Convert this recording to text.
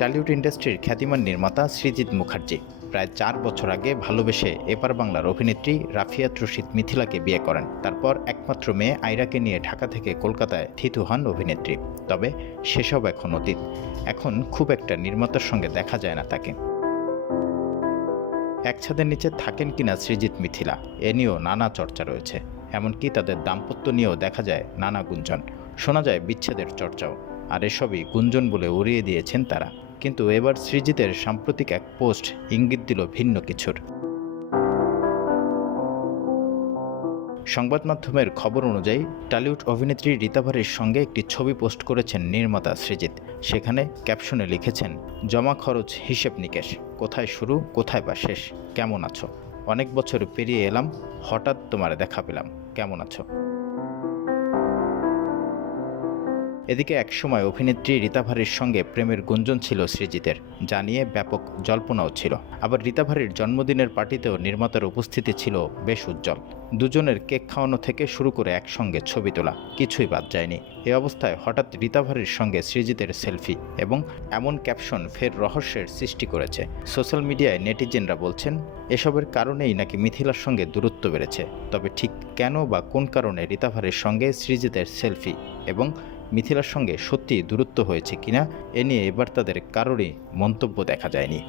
Tollywood ইন্ডাস্ট্রির খ্যাতিমান নির্মাতা সৃজিত মুখার্জি প্রায় ৪ বছর আগে ভালোবেসে এপার বাংলার অভিনেত্রী রাফিয়াত রশিদ মিথিলাকে বিয়ে করেন। তারপর একমাত্র মেয়ে আইরাকে নিয়ে ঢাকা থেকে কলকাতায় থিতু হন অভিনেত্রী। তবে সেসব এখন অতীত। এখন খুব একটা নির্মাতার সঙ্গে দেখা যায় না তাকে। এক ছাদের নিচে থাকেন কিনা সৃজিত মিথিলা, এ নিয়েও নানা চর্চা রয়েছে। এমনকি তাদের দাম্পত্য নিয়েও দেখা যায় নানা গুঞ্জন, শোনা যায় বিচ্ছেদের চর্চাও। আর এসবই গুঞ্জন বলে উড়িয়ে দিয়েছেন তারা। কিন্তু এবার সৃজিতের সাম্প্রতিক এক পোস্ট ইঙ্গিত দিল ভিন্ন কিছুর। সংবাদ মাধ্যমের খবর অনুযায়ী টলিউড অভিনেত্রী রীতা ভারির সঙ্গে একটি ছবি পোস্ট করেছেন নির্মাতা সৃজিত। সেখানে ক্যাপশনে লিখেছেন, জমা খরচ হিসেব নিকেশ, কোথায় শুরু কোথায় বা শেষ, কেমন আছো, অনেক বছর পেরিয়ে এলাম, হঠাৎ তোমার দেখা পেলাম, কেমন আছো। এদিকে একসময় অভিনেত্রী রীতা ভারির সঙ্গে প্রেমের গুঞ্জন ছিল সৃজিতের, যা নিয়ে ব্যাপক জল্পনাও ছিল। আবার রীতা ভারির জন্মদিনের পার্টিতেও নির্মাতার উপস্থিতি ছিল বেশ উজ্জ্বল। দুজনের কেক খাওয়ানো থেকে শুরু করে একসঙ্গে ছবি তোলা, কিছুই বাদ যায়নি। এ অবস্থায় হঠাৎ রীতা ভারির সঙ্গে সৃজিতের সেলফি এবং এমন ক্যাপশন ফের রহস্যের সৃষ্টি করেছে। সোশ্যাল মিডিয়ায় নেটিজেনরা বলছেন, এসবের কারণেই নাকি মিথিলার সঙ্গে দূরত্ব বেড়েছে। তবে ঠিক কেন বা কোন কারণে রীতা ভারির সঙ্গে সৃজিতের সেলফি এবং মিথিলার সঙ্গে সত্যি দূরত্ব হয়েছে কিনা, এ নিয়ে এবার তাদের কারোরই মন্তব্য দেখা যায়নি।